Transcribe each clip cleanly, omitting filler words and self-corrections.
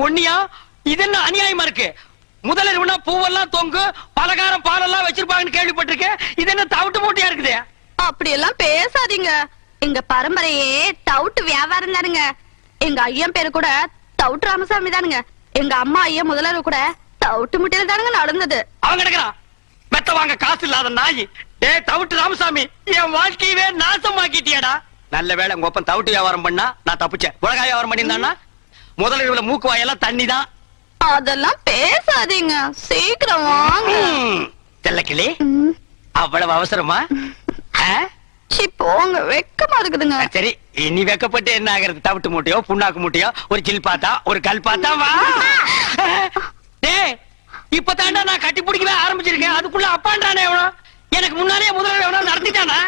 பொன்னியா, இது என்ன அநியாயமா இருக்கு? முதல்ல பூவெல்லாம் தொங்கு பலகாரம் பாலெல்லாம் வச்சிருப்பாங்கன்னு கேள்விப்பட்டிருக்கேன். இது என்ன தவிட்டு மூட்டையா இருக்குது? அப்படி எல்லாம் பேசாதீங்க. எங்க பரம்பரையே தவிட்டு வியாபாரம் தானுங்க. எங்க ஐயன் பேரு கூட தவிட்டு ராமசாமி தானுங்க. எங்க அம்மா ஐயன் முதல்ல கூட தவிட்டு முட்டையில தானுங்க நடந்தது. அவங்க கிடக்குறான் மெத்த வாங்க காசு இல்லாத நாய். தவிட்டு ராமசாமி, என் வாழ்க்கையவே நாசமாக்கிட்டியாடா. நல்ல வேலை உங்க ஒப்பன் தவிட்டு வியாபாரம் பண்ணா நான் தப்பிச்சேன். உலக வியாபாரம் பண்ணியிருந்தான்னா முதல்ல மூக்கு வாயெல்லாம் தண்ணி தான். அதெல்லாம் பேசாதீங்க, சீக்கிரம் வாங்க. தெல்லக்கிளி, அவ்வளவு அவசரமா? போங்க, வெக்கமா இருக்குதுங்க. சரி, இனி வெக்கப்பட்டு என்ன ஆகிறது? தவிட்டு மூட்டையோ புண்ணாக்கு மூட்டையோ ஒரு சில் பாத்தா ஒரு கல் பாத்தா வா. இப்பதாண்டா நான் கட்டி பிடிக்கவே ஆரம்பிச்சிருக்கேன். அதுக்குள்ள அப்பாண்டானே எவனோ எனக்கு முன்னாலே முதல்ல எவனோ நடத்திட்டானா?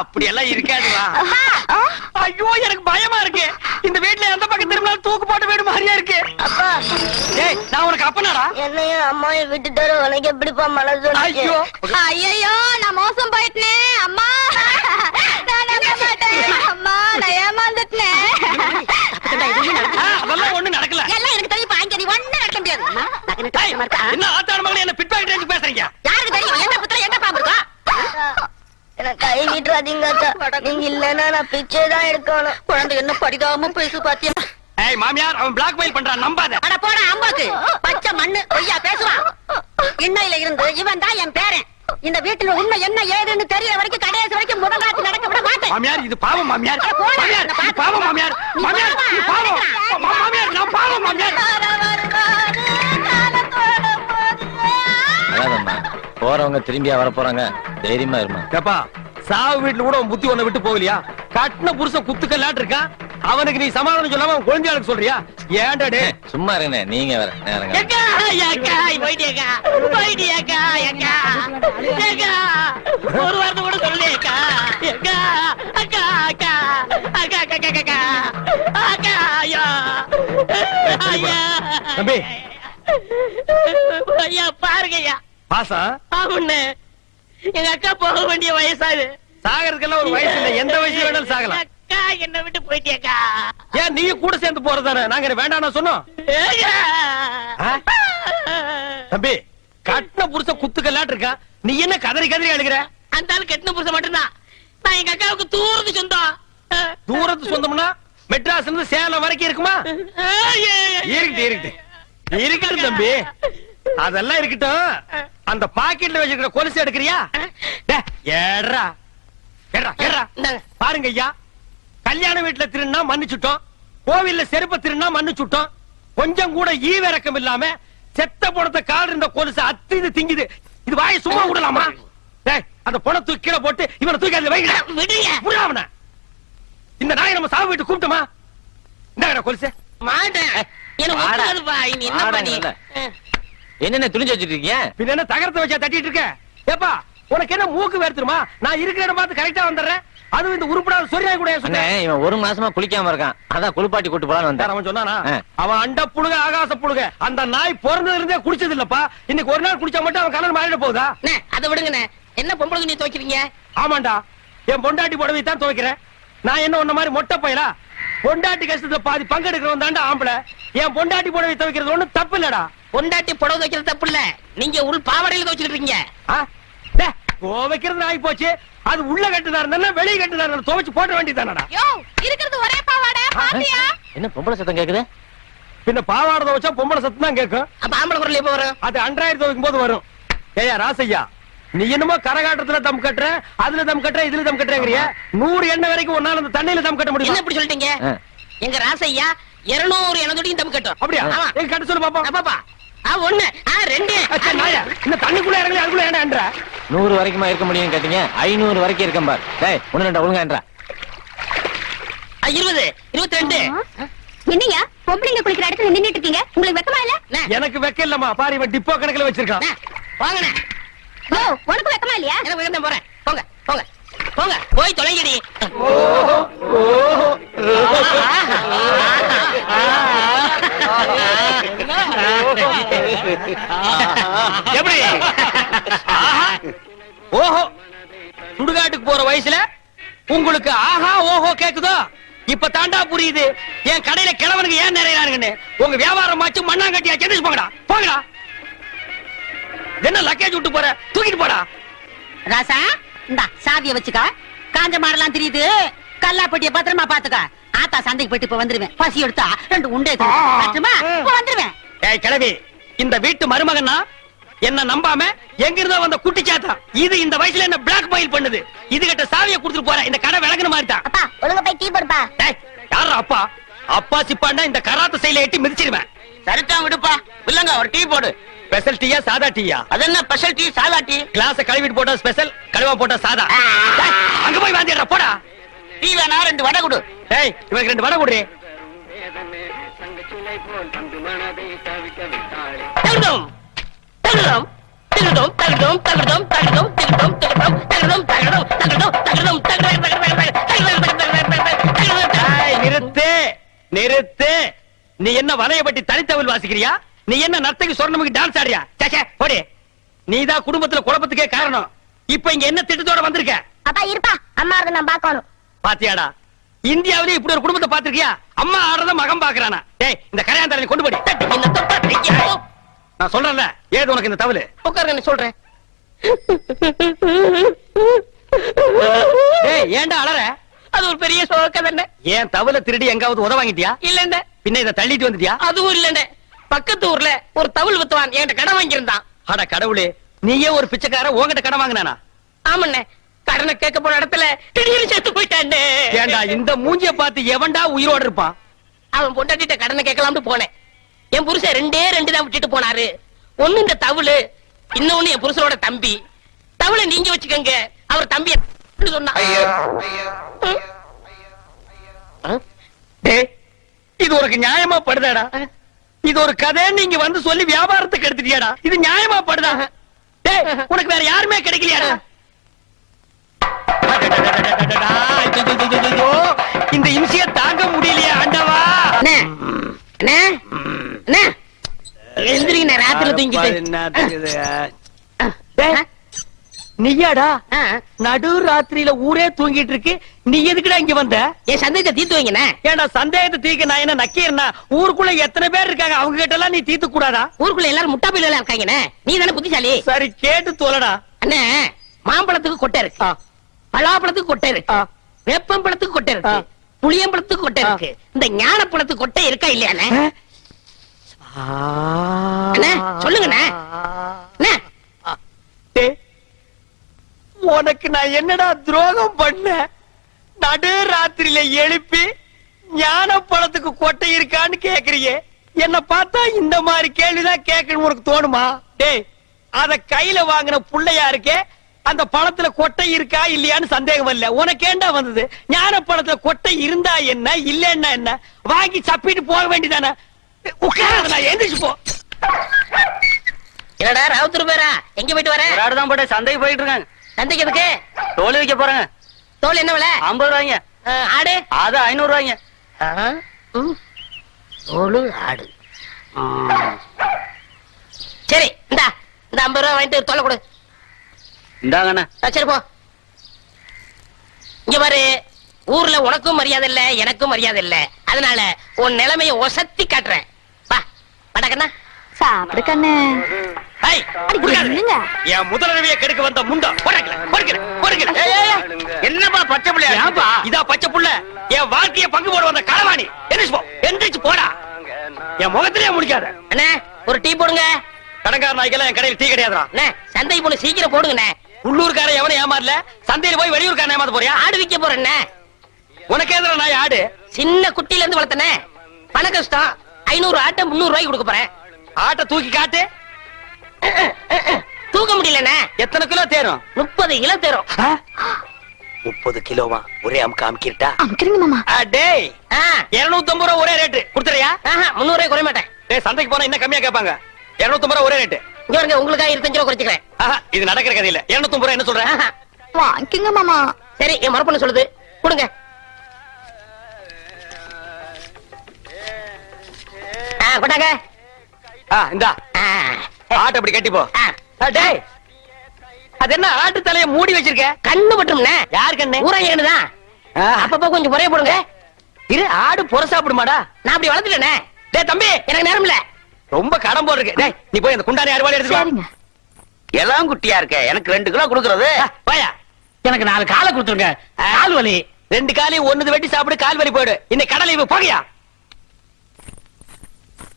அப்படி எல்லாம் இருக்காதுவா. ஐயோ, எனக்கு பயமா இருக்கு. இந்த வீட்டுல எந்த பக்கம் திரும்பினாலும் தூக்கு போட்டு வீடு மாதிரியா இருக்கு. அப்பா, டேய், நான் உனக்கு அப்பனாடா? என்னையும் அம்மாவை விட்டுட்டு உனக்கு எப்படிப்பா மனசு? ஐயோ ஐயோ, நான் மோசம் போயிட்டேன். அம்மா, நான் நம்ப மாட்டேன். அம்மா, நான் ஏமாந்துட்டேன். அதெல்லாம் ஒண்ணு நடக்கல. எல்லாம் எனக்கு தெரியும். பாங்க, நீ ஒண்ணு நடக்க முடியாது. என்ன ஆத்தாட மகளே, என்ன பிட் பாக்கெட் பேசுறீங்க? யாருக்கு தெரியும் என்ன புத்தல என்ன பாம்பு இருக்கா? எனக்கு கை விட்டுறாதீங்க. நீங்க இல்லன்னா நான் பிச்சை தான் எடுக்கணும். குழந்தை என்ன பரிதாபமா பேசு பாத்தியா? ஏய் மாமியார், அவன் பிளாக் மெயில் பண்றான், நம்பாத. அட போடா அம்பாக்கு, பச்சை மண்ணு பொய்யா பேசுவான். இன்னையில இருந்து இவன் தான் என் பேரன். இந்த வீட்டுல உண்மை என்ன ஏதுன்னு தெரியற வரைக்கும் கடைசி வரைக்கும் முதலாச்சு நடக்க விட மாட்டேன். மாமியார், இது பாவம் மாமியார். மாமியார், இது பாவம் மாமியார். மாமியார், இது பாவம். மாமியார், நான் பாவம் மாமியார். அழாதம்மா, போறவங்க திரும்பியா வர போறாங்க. தைரியமா இருமா. ஏப்பா, சாவு வீட்டுல கூட புத்தி ஒண்ண விட்டு போகலையா? கட்டின புருஷன் குத்துக்கல்லாட்டு இருக்கான். அவனுக்கு நீ சமாதானம் சொல்லாம அவன் குழந்தையாளுக்கு சொல்றியா? ஏன்டா டே? சும்மா இருங்க, நீங்க வேற நேரங்க. ஒரு வார்த்தை கூட சொல்லியக்கா. தம்பி, ஐயா பாருங்கய்யா. பாசா ஆகுண்ணே, எங்க அக்கா போக வேண்டிய வயசாது. சாகறதுக்கெல்லாம் ஒரு வயசு இல்ல, எந்த வயசு வேணாலும் சாகலாம். அக்கா என்ன விட்டு போயிட்டியக்கா. ஏன் நீ கூட சேர்ந்து போறதானே? நாங்க வேண்டாம் சொன்னோம். தம்பி, கட்டின புருஷன் குத்துக்கல்லாட்டு இருக்கா, நீ என்ன கதறி கதறி அழுகிற? அந்த ஆளு கட்டின புருஷன் மட்டும்தான். நான் எங்க அக்காவுக்கு தூரத்து சொந்தம். தூரத்து சொந்தம்னா மெட்ராஸ்ல இருந்து சேலம் வரைக்கும் இருக்குமா? இருக்கட்டும் தம்பி, அதெல்லாம் இருக்கட்டும். அந்த பாக்கெட்ல வச்சிருக்கிற கொலுசு எடுக்கிறியா? ஏறா ஏறா. பாருங்க ஐயா, கல்யாண வீட்டுல திருநா மன்னிச்சுட்டோம், கோவில்ல செருப்ப திருநா மன்னிச்சுட்டோம். கொஞ்சம் கூட ஈவிரக்கம் இல்லாம செத்த பணத்தை கால் இருந்த கொலுசு அத்திது திங்குது. இது வாயை சும்மா விடலாமா? அந்த பணத்தை கீழே போட்டு இவனை தூக்கி அதுல வைங்க. இந்த நாயை நம்ம சாவு வீட்டு கூப்பிட்டோமா? இந்த கொலுசு மாட்டேன். என்னென்ன துணிஞ்சு வச்சிட்டு இருக்கீங்க? பின்ன என்ன தகரத்தை வச்சா தட்டிட்டு இருக்க? ஏப்பா, உனக்கு என்ன மூக்கு வேர்த்துருமா? நான் இருக்கிற இடம் பார்த்து கரெக்டா வந்துடுறேன். அதுவும் இந்த உருப்படாத சொரியா கூட இவன் ஒரு மாசமா குளிக்காம இருக்கான். அதான் குளிப்பாட்டி கூட்டு போலான்னு வந்தேன். அவன் சொன்னானா? அவன் அண்ட புழுக ஆகாச புழுக. அந்த நாய் பிறந்ததுல இருந்தே குடிச்சது இல்லப்பா. இன்னைக்கு ஒரு நாள் குடிச்சா மட்டும் அவன் கலர் மாறிட போகுதா? அதை விடுங்கண்ணே. என்ன பொம்பளை துணி துவைக்கிறீங்க? ஆமாண்டா, என் பொண்டாட்டி புடவை தான் துவைக்கிறேன். நான் என்ன உன்ன மாதிரி மொட்டை பையலா? பொண்டாட்டி கஷ்டத்துல பாதி பங்கெடுக்கிறவன் தாண்டா ஆம்பளை. என் பொண்டாட்டி புடவை துவைக்கிறது ஒண்ணு தப்பு இல்லடா. பொண்டாட்டி புடவை துவைக்கிறது தப்பு இல்ல, நீங்க உள் பாவாடையில துவைச்சிட்டு இருக்கீங்க. துவைக்கிறது ஆகி போச்சு. அது உள்ள கட்டுதா இருந்தா வெளியே கட்டுதா இருந்தா துவைச்சு போட்ட வேண்டியதானடா. இருக்கிறது ஒரே பாவாடை, பாத்தியா? என்ன பொம்பளை சத்தம் கேக்குது? பின்ன பாவாடை துவைச்சா பொம்பளை சத்தம் தான் கேட்கும். அப்ப ஆம்பளை குரல் எப்ப வரும்? அது அன்றாயிரம் துவைக்கும் போது வரும். ஏயா ராசையா, நீ என்னமோ கரகாட்டத்துல தம் கட்டுற, அதுல தம் கட்டுற, இதுல தம் கட்டுறங்கிறிய. 100 எண்ணெய் வரைக்கும் ஒன்னால அந்த தண்ணியில தம் கட்ட முடியும். என்ன இப்படி சொல்லிட்டீங்க? எங்க ராசையா 200 எண்ணெய் தம் கட்டும். அப்படியா? எங்க கட்ட சொல்லு பாப்பா. பாப்பா, 1 2 இந்த தண்ணிக்குள்ள இறங்கி அதுக்குள்ள ஏன்டா 100 வரைக்குமா இருக்க முடியும் கேட்டீங்க? 500 வரைக்கும் இருக்கேன் பார். டேய், 1 2 ஒழுங்கான்றா. 20 22. என்னையா பொம்பளைங்க குளிக்கிற இடத்துல நின்னுட்டு இருக்கீங்க? உங்களுக்கு வெக்கமா இல்ல? எனக்கு வெக்க இல்லம்மா. பாரு, இவன் டிப்போ கணக்குல வச்சிருக்கான். வாங்கண்ணே. உனக்கு வெக்கமா இல்லையா? எனக்கு வெக்கம் போறேன். போங்க போங்க போங்க, போய் தொலைங்கடி. எப்படி ஆஹா, ஓஹோ சுடுகாட்டுக்கு போற வயசுல உங்களுக்கு ஆஹா ஓஹோ கேக்குதோ இப்ப தாண்டா புரியுது என் கடையில கிழவனுக்கு ஏன் நிறையறானுங்கன்னு. உங்க வியாபாரம் ஆச்சு மண்ணாங்கட்டியா செஞ்சு போங்கடா போங்கடா. என்ன லக்கேஜ் விட்டு போற தூக்கிட்டு போடா. ராசா இந்த சாவிய வச்சுக்க. காஞ்ச மாடலாம் தெரியுது. கல்லாப்பட்டிய பத்திரமா பாத்துக்க. ஆத்தா சந்தைக்கு போயிட்டு இப்ப வந்துருவேன். பசி எடுத்தா 2 உண்டை தருமா வந்துருவேன். ஏய் கிழவி, இந்த வீட்டு மருமகன்னா என்ன நம்பாம எங்க இருந்தோ வந்த குட்டி சாத்தா இது இந்த வயசுல என்ன பிளாக் மெயில் பண்ணுது. இது கிட்ட சாவியை கொடுத்துட்டு போற இந்த கடை விளக்குன மாதிரி தான். அப்பா ஒழுங்கா போய் டீ போடுப்பா. டேய் யாரா அப்பா? அப்பா சிப்பாண்டா இந்த கராத்த சைல எட்டி மிதிச்சிருவேன். சரிதான் விடுப்பா. இல்லங்க ஒரு டீ போடு. ஸ்பெஷல் டீயா சாதா டீயா? அது என்ன ஸ்பெஷல் டீ சாதா டீ? கிளாஸ் கழுவிட்டு போட்டா ஸ்பெஷல், கழுவா போட்டா சாதா. டேய், அங்க போய் வாந்திடுறா போடா. டீ வேணா 2 வடை கொடு. டேய் இவனுக்கு 2 வடை குடுறே. தகுதம் தகுதம் தகுதம் தகுதம் தகுதம் தகுதம் தகுதம் தகுதம் தகுதம் தகுதம் தகுதம். டேய் நிறுத்து நிறுத்து. நீ என்ன வலையபட்டி தனித்தவள் வாசிக்கிறியா? நீ என்ன நர்த்தகி சொர்ணமுக்கு டான்ஸ் ஆடுறியா? சே போடி. நீதான் குடும்பத்துல குழப்பத்துக்கே காரணம். இப்ப இங்க என்ன திட்டத்தோட வந்திருக்க? அப்பா இருப்பா. அம்மா அதை நான் பாக்கணும். பாத்தியாடா, இந்தியாவிலே இப்படி ஒரு குடும்பத்தை பாத்திருக்கியா? அம்மா ஆடுறத மகன் பாக்குறானா? டேய் இந்த கரையாந்தரனை கொண்டு போடி. நான் சொல்றேன்ல ஏது உனக்கு இந்த தவளு. உட்காருங்க சொல்றேன். டேய் ஏன்டா அலற? அது ஒரு பெரிய சோக தானே. ஏன் தவளை திருடி எங்காவது உத வாங்கிட்டியா? இல்லண்ட. பின்ன இத தள்ளிட்டு வந்துட்டியா? அதுவும் இல்லண்ட. பக்கத்து ஊர்ல ஒரு தவுள் வித்துவான் என்கிட்ட கடன் வாங்கியிருந்தான். அட கடவுளே, நீயே ஒரு பிச்சைக்கார உன்கிட்ட கடன் வாங்கினானா? ஆமண்ணே. கடனை கேட்க போன இடத்துல திடீர்னு செத்து போயிட்டானே. ஏன்டா இந்த மூஞ்சிய பார்த்து எவன்டா உயிரோட இருப்பான்? அவன் பொண்டாட்டிட்ட கடனை கேட்கலாம்னு போனேன். என் புருஷன் 2 தான் விட்டுட்டு போனாரு. ஒண்ணு இந்த தவுளு, இன்னொன்னு என் புருஷனோட தம்பி. தவுளை நீங்க வச்சுக்கங்க, அவர் தம்பி சொன்னா. டேய் இது உனக்கு நியாயமா படுதாடா? இது ஒரு கதை நீங்க வந்து சொல்லி வியாபாரத்துக்கு எடுத்துட்டியாடா? இது நியாயமா படுதா? டேய் உனக்கு வேற யாருமே கிடைக்கலையாடா? இந்த இம்சிய தாங்க முடியலையா ஆண்டவா? அண்ணே அண்ணே அண்ணே எந்திரிங்க, ராத்திரில தூங்கிட்டு. நீயாடா நடு ராத்திரியில ஊரே தூங்கிட்டு இருக்கு, நீ எதுக்குடா இங்க வந்த? என் சந்தேகத்தை தீர்த்து வைங்கண்ணே. ஏன்டா சந்தேகத்தை தீர்க்க நான் என்ன நக்கீரனா? ஊருக்குள்ள எத்தனை பேர் இருக்காங்க, அவங்க கிட்ட எல்லாம் நீ தீர்த்து கூடாதா? ஊருக்குள்ள எல்லாரும் முட்டா பையில இருக்காங்கண்ணே. நீ தானே புத்திசாலி. சரி கேட்டு தோலடா. அண்ணே மாம்பழத்துக்கு கொட்டை இருக்கு, பலாப்பழத்துக்கு கொட்டை இருக்கு, வேப்பம்பழத்துக்கு கொட்டை இருக்கு, புளியம்பழத்துக்கு கொட்டை இருக்கு. இந்த ஞானப்பழத்துக்கு கொட்டை இருக்கா இல்லையாண்ணே? அண்ணே சொல்லுங்கண்ணே. அண்ணே டேய், உனக்கு நான் என்னடா துரோகம் பண்ண? நடு ராத்திரியில எழுப்பி ஞான பழத்துக்கு கொட்டை இருக்கான்னு கேக்குறியே. என்ன பார்த்தா இந்த மாதிரி கேள்விதான் கேட்கணும் உனக்கு தோணுமா? டேய் அத கையில வாங்கின புள்ளையா இருக்கே, அந்த பழத்துல கொட்டை இருக்கா இல்லையான்னு சந்தேகம் இல்ல. உனக்கு ஏண்டா வந்தது? ஞான பழத்துல கொட்டை இருந்தா என்ன இல்லன்னா என்ன, வாங்கி சப்பிட்டு போக வேண்டியதானே. உட்காராத, நான் எந்திரிச்சு போ. என்னடா ராவுத்தூர் பேரா? எங்க போயிட்டு வர? ஒரு ஆடுதான் போட்டு சந்தைக்கு போயிட்டு இருக்காங்க. சந்தைக்கு எதுக்கு? தோல் வைக்க போறாங்க. தோல் என்ன விலை? 50 ரூபாய்ங்க. ஆடு அது 500 ரூபாய்ங்க. தோல் ஆடு. சரி இந்த 50 ரூபாய் வாங்கிட்டு தோலை கொடு. இந்தாங்கண்ணா. சரி போ. இங்க பாரு, ஊர்ல உனக்கும் மரியாதை இல்ல, எனக்கும் மரியாதை இல்ல. அதனால உன் நிலைமைய ஒசத்தி காட்டுறேன். வா படக்கண்ணா. சாப்பிடு கண்ணு. ஏய், என்னங்க? என் முதலரவியை கெடுக்க வந்த முண்டா. என்னப்பா பச்சை பிள்ளையா? ஏன்பா இதா பச்சை புள்ள? என் வாழ்க்கைய பங்கு போட வந்த களவாணி. எந்திரிச்சு போ, எந்திரிச்சு போடா. என் முகத்திலே முடிக்காத. அண்ணே ஒரு டீ போடுங்க. கடங்கார நாய்க்கெல்லாம் என் கடையில் டீ கிடையாதுடா. அண்ணே சந்தைக்கு போன சீக்கிரம் போடுங்கண்ணே. உள்ளூர்காரன் எவனும் ஏமாறல, சந்தையில போய் வெளியூர்காரன் ஏமாத்த போறியா? ஆடு விக்க போறேண்ணே. உனக்கு எதிர நாய் ஆடு? சின்ன குட்டில இருந்து வளர்த்தனே. பண கஷ்டம். 500 ஆட்டை 300 ரூபாய்க்கு கொடுக்க போறேன். ஆட்டை தூக்கி காட்டு. தூக்க முடியலண்ணே. எத்தனை கிலோ தேரும்? 30 கிலோ தேரும். 30 கிலோவா? ஒரே அமுக்கு அமுக்கிட்டா? அமுக்கிறீங்க மாமா. டேய் 250 ரூபா ஒரே ரேட்டு கொடுத்துறியா? 300 ரூபாய் குறைய மாட்டேன். டேய் சந்தைக்கு போனா இன்னும் கம்மியா கேட்பாங்க. 250 ரூபா ஒரே ரேட்டு. இங்க பாருங்க, உங்களுக்காக 25 ரூபா குறைச்சிக்கிறேன். இது நடக்கிற கதை இல்ல. 250 ரூபா என்ன சொல்றேன்? வாங்கிக்கங்க மாமா. சரி என் மரப்பண்ண சொல்லுது, கொடுங்க. கொண்டாங்க. இந்தா ஆட்டை அப்படி கட்டி போ. டேய் அது என்ன ஆட்டு தலைய மூடி வச்சிருக்க? கண்ணு பட்டும்னே. யார் கண்ணு? ஊரையேனுதான். அப்பப்ப கொஞ்சம் முறைய போடுங்க. இரு, ஆடு புற சாப்பிடுமாடா? நான் அப்படி வளர்த்துட்டேனே. டேய் தம்பி, எனக்கு நேரம் இல்ல. ரொம்ப கடன் போல் இருக்கு. டேய் நீ போய் அந்த குண்டானி அறுவாளை எடுத்து வா. சரிங்க. எல்லாம் குட்டியா இருக்க, எனக்கு 2 கிலோ கொடுக்கறது. வாயா. எனக்கு 4 காலை கொடுத்துருங்க. கால் வலி. 2 காலையும் ஒண்ணுது வெட்டி சாப்பிடு, கால் வலி போயிடு. இன்னைக்கு கடலை இவ போகையா?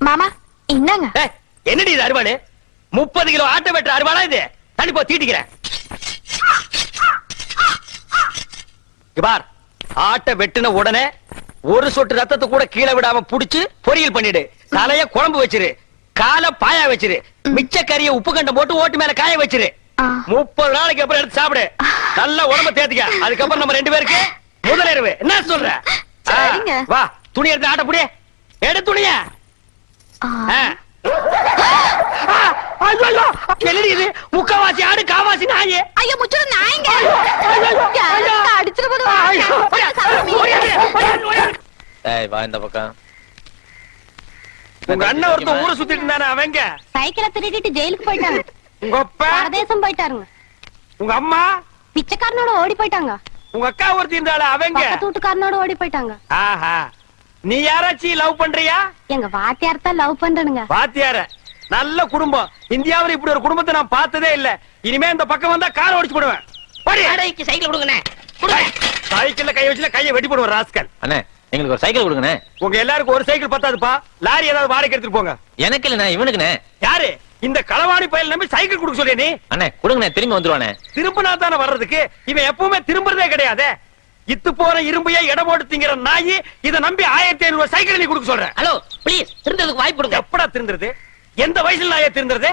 மாமா என்னங்க? டேய் என்னடி இது அறுவாளு? 30 கிலோ ஆட்டை வெட்டுற அறுவாளா இது? தண்ணி போ, தீட்டிக்கிறேன். இங்க பார், ஆட்டை வெட்டின உடனே ஒரு சொட்டு ரத்தத்தை கூட கீழே விடாம புடிச்சு பொரியல் பண்ணிடு. தலைய குழம்பு வச்சிரு, காலை பாயா வச்சிரு, மிச்ச கறிய உப்பு கண்டம் போட்டு ஓட்டு மேல காய வச்சிரு. 30 நாளைக்கு அப்புறம் எடுத்து சாப்பிடு. நல்ல உடம்ப தேத்திக்க. அதுக்கப்புறம் நம்ம 2 பேருக்கு முதலிரவு. என்ன சொல்ற? சரிங்க. வா, துணி எடுத்து ஆட்ட புடி. எடு துணிய. என்னடி இது? முக்காவாசி ஆடு, காவாசி நாயே. ஐயோ முச்சுடு நாய்ங்க. அடிச்சிட்டு ஏய் வா இந்த பக்கம். உங்க அண்ணன் ஒருத்தன் ஊரை சுத்திட்டு இருந்தானே, அவங்க சைக்கிளை திருடிட்டு ஜெயிலுக்கு போயிட்டாங்க. உங்க அப்பா, பரதேசம் போயிட்டாருங்க. உங்க அம்மா, பிச்சைக்காரனோட ஓடி போயிட்டாங்க. உங்க அக்கா ஒருத்தி இருந்தாளே, அவங்க பக்கத்து வீட்டுக்காரனோட ஓடி போயிட்டாங்க. ஆஹா. நீ யாராச்சும் லவ் பண்றியா? எங்க வாத்தியார் தான் லவ் பண்றனுங்க. வாத்தியார நல்ல குடும்பம். இந்தியாவுல இப்படி ஒரு குடும்பத்தை நான் பார்த்ததே இல்ல. இனிமே இந்த பக்கம் வந்தா கார் ஓடிச்சு போடுவேன். வாடகைக்கு சைக்கிள் கொடுங்கண்ணே. கொடுங்க. சைக்கிள்ல கை வச்சுல கையை வெட்டி போடுவேன் ராஸ்கல். அண்ணே எங்களுக்கு ஒரு சைக்கிள் கொடுங்கண்ணே. உங்க எல்லாருக்கும் ஒரு சைக்கிள் பத்தாதுப்பா. லாரி ஏதாவது வாடகை எடுத்துட்டு போங்க. எனக்கு இல்லண்ணே, இவனுக்குண்ணே. யாரு இந்த களவாணி பயல் நம்பி சைக்கிள் கொடுக்க சொல்லிய நீ? அண்ணே கொடுங்கண்ணே, திரும்பி வந்துருவானே. திரும்பினா தானே வர்றதுக்கு. இவன் எப்பவுமே திரும்புறதே கிடையாது. இத்து போற இரும்பையே எடை போட்டு திங்கிற நாயி இதை நம்பி 1500 சைக்கிள் நீ கொடுக்க சொல்ற. ஹலோ ப்ளீஸ், திருந்ததுக்கு வாய்ப்பு கொடுங்க. எப்படா திருந்துறது? எந்த வயசுல நாயே திருந்துறது?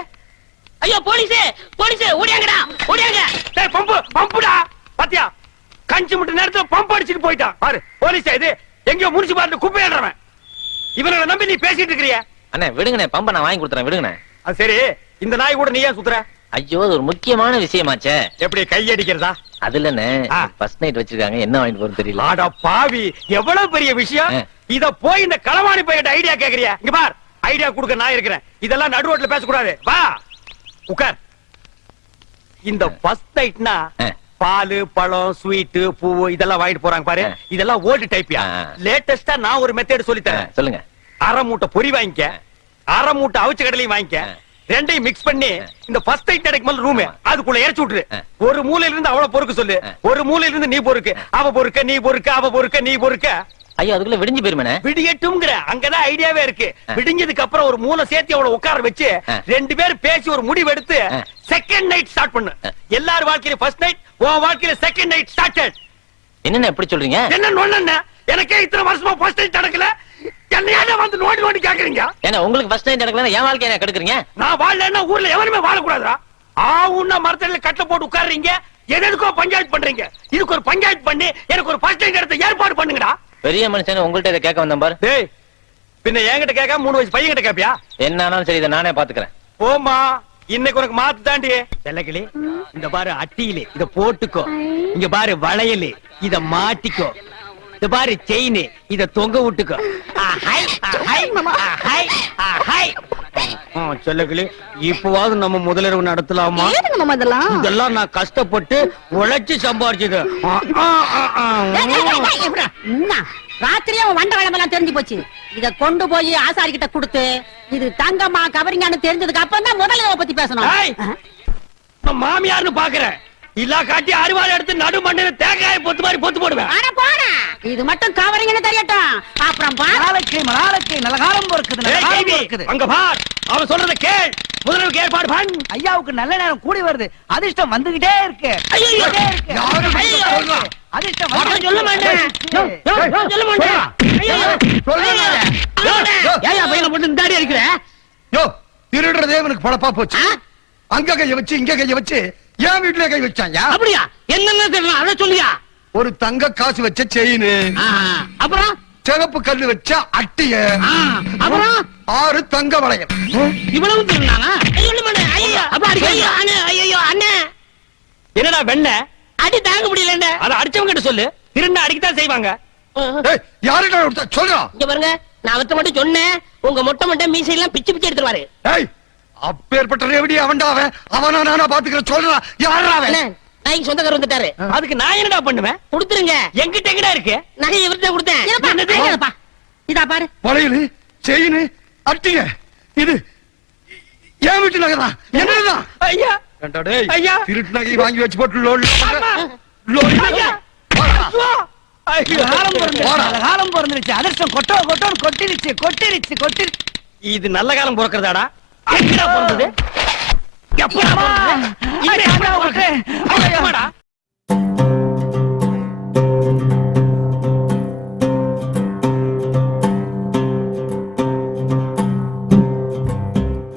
ஐயோ போலீஸ், போலீஸ் ஓடியாங்கடா, ஓடியாங்க. டேய் பம்பு, பம்புடா. பாத்தியா, கஞ்சி முட்டு நேரத்துல பம்பு அடிச்சிட்டு போயிட்டான் பாரு. போலீஸ் இது எங்கயோ முடிச்சு பாரு, குப்பையாடுறவன். இவனை நம்பி நீ பேசிட்டு இருக்கிறிய. அண்ணே விடுங்கண்ணே, பம்ப நான் வாங்கி கொடுத்துறேன், விடுங்கண்ணே. அது சரி, இந்த நாய் கூட நீ ஏன் சுத்துற? ஐயோ அது ஒரு முக்கியமான விஷயமாச்சே. எப்படி கை அடிக்கிறதா? அது இல்லண்ணே, ஆ. ஃபர்ஸ்ட் நைட் வச்சிருக்காங்க, என்ன வாங்கிட்டு போறது தெரியல. ஆடா பாவி, எவ்வளவு பெரிய விஷயம். இத போய் இந்த களவாணி பையட்ட ஐடியா கேக்குறியா? இங்க பார், ஐடியா கொடுக்க நான் இருக்கிறேன். இதெல்லாம் நடு ரோட்ல பேசக்கூடாது. வா உட்கார். இந்த ஃபர்ஸ்ட் நைட்னா பால், பழம், ஸ்வீட், பூ இதெல்லாம் வாங்கிட்டு போறாங்க பாரு. இதெல்லாம் ஓல்டு டைப்யா. லேட்டஸ்டா நான் ஒரு மெத்தட் சொல்லி தரேன். சொல்லுங்க. அரை மூட்டை பொரி வாங்கிக்க, அரை மூட்டை அவிச்ச கடலையும் வாங்கிக்க. ரெண்டையும் மிக்ஸ் பண்ணி இந்த ஃபர்ஸ்ட் நைட் நடக்கும் ரூம் அதுக்குள்ள இறச்சி விட்டுரு. ஒரு மூலையில இருந்து அவள பொறுக்க சொல்லு, ஒரு மூலையில இருந்து நீ பொறுக்கு. அவ பொறுக்க, நீ பொறுக்க, அவ பொறுக்க, நீ பொறுக்க. ஐயோ அதுக்குள்ள விடிஞ்சு போயிருமே. விடியட்டும்ங்கற அங்கதான் ஐடியாவே இருக்கு. விடிஞ்சதுக்கு அப்புறம் ஒரு மூளை சேர்த்து அவளை உட்கார வச்சு 2 பேரும் பேசி ஒரு முடிவு எடுத்து செகண்ட் நைட் ஸ்டார்ட் பண்ணு. எல்லார் வாழ்க்கையில ஃபர்ஸ்ட் நைட், உன் வாழ்க்கையில செகண்ட் நைட் ஸ்டார்டட். என்னென்ன எப்படி சொல்றீங்க? என்ன நொண்ணு? எனக்கே இத்தனை வருஷமா ஃபர்ஸ்ட் நைட் நடக்கல. என்னையால வந்து நோண்டி நோண்டி கேக்குறீங்க? ஏன்னா உங்களுக்கு ஃபர்ஸ்ட் நைட் நடக்கலன்னா என் வாழ்க்கைய என்ன கெடுக்குறீங்க? நான் வாழலன்னா ஊர்ல எவனுமே வாழக்கூடாதுடா. ஆவுன்னா மரத்தடியில கட்டை போட்டு உட்கார்றீங்க, எதுக்கோ பஞ்சாயத்து பண்றீங்க. இதுக்கு ஒரு பஞ்சாயத்து பண்ணி எனக்கு ஒரு ஃபர்ஸ்ட் நைட் எடுத்து ஏற்பாடு பண்ணுங்கடா. பெரிய மனுஷன் உங்கள்ட்ட இதை கேட்க வந்தேன் பாரு. டேய் பின்ன என்கிட்ட கேட்காம 3 வயசு பையன் கிட்ட கேப்பியா? என்னாலும் சரி, இதை நானே பாத்துக்கிறேன். போமா, இன்னைக்கு உனக்கு மாத்து தாண்டி. வெள்ளக்கிளி, இந்த பாரு அட்டியில இத போட்டுக்கோ. இங்க பாரு வளையல், இத மாட்டிக்கோ. இந்த பாரு செயின், இத தொங்க விட்டுக்கோ. செல்லக்கிளி, இப்பவாவது நம்ம முதலிரவு நடத்தலாமா? ஏனுங்க மாமா இதெல்லாம்? இதெல்லாம் நான் கஷ்டப்பட்டு உழைச்சு சம்பாரிச்சது. ராத்திரியே வண்ட வளமெல்லாம் தெரிஞ்சு போச்சு. இத கொண்டு போய் ஆசாரி கிட்ட கொடுத்து இது தங்கம்மா கவரிங்கான்னு தெரிஞ்சதுக்கு அப்புறம் தான் முதல்ல பத்தி பேசணும். ஏய், நான் மாமியார்னு பாக்குறேன். இல்லா காட்டி அறுவாள் எடுத்து நடு மண்ணில தேங்காய பொத்து மாதிரி பொத்து போடுவேன். அட போடா, இது மட்டும் கவரிங்னு தெரியட்டும். அப்புறம் நாளைக்கு நல்ல காலம் பொறுக்குது, நல்ல ஏய், காலம் கேள்வி, பொறுக்குது. அங்க பார், அவன் சொல்றத கேள். முதல்வர் ஏற்பாடு பண்ணு. ஐயாவுக்கு நல்ல நேரம் கூடி வருது, அதிர்ஷ்டம் வந்துகிட்டே இருக்கு. ஐயோ, வந்துகிட்டே இருக்கு. ஐயோ, அதிர்ஷ்டம் நான் சொல்ல மாட்டேன். சொல்ல மாட்டேன். ஐயோ, ஏயா பையனை போட்டு இந்த அடி அடிக்கிற? யோ, திருடுறதே இவனுக்கு பொழப்பா போச்சு. அங்க கைய வச்சு இங்க கைய வச்சு என் வீட்டுல கை வச்சான். அப்படியா? என்னன்னு தெரியல, அத சொல்லியா? ஒரு தங்க காசு வச்ச செயின், அப்புறம் சிவப்பு கல்லு வச்ச அட்டிய, அப்புறம் 6 தங்க வளையம். இவ்வளவு திருநானா? சொல்ல மாட்டேன். ஐயோ, அப்ப அடி. ஐயோ அண்ணே, ஐயோ அண்ணே. என்னடா வெண்ண அடி தாங்க முடியல. அத அடிச்சவங்க கிட்ட சொல்லு. திருண்ண அடிக்கத்தான் செய்வாங்க. ஏய், யாருடா கொடுத்தா சொல்றா? இங்க பாருங்க, நான் அவர்ட்ட மட்டும் சொன்னேன். உங்க மொட்டை மொட்டை மீசை எல்லாம் பிச்சு பிச்சு எடுத்துருவாரு. ஏய் அப்பேற்பட்ட ரேவடி அவன்டா அவனா நானா பாத்துக்கிற சொல்றா யாரா அவன் அண்ணே, நாய்க்கு சொந்தக்காரர் வந்துட்டாரு. அதுக்கு நான் என்னடா பண்ணுவேன்? கொடுத்துருங்க. எங்கிட்ட எங்கடா இருக்கு? நகை இவர்கிட்ட கொடுத்தேன். இருப்பா, இருப்பா. இதா பாரு. வளையலு செயின் அட்டிங்க இது ஏன் வீட்டு நகைதான் என்னதுதான் ஐயா ஏண்டா டேய், ஐயா. திருட்டு நகை வாங்கி வச்சு போட்டு லோல் ஐயா. ஐயோ. ஐயோ. காலம் பிறந்துருச்சு போடா. நல்ல காலம் பிறந்துருச்சு அதிர்ஷ்டம் கொட்டோன்னு கொட்டிருச்சு இது நல்ல காலம் பிறக்கிறதாடா? எங்கடா பிறந்தது? எப்படா பிறந்தது?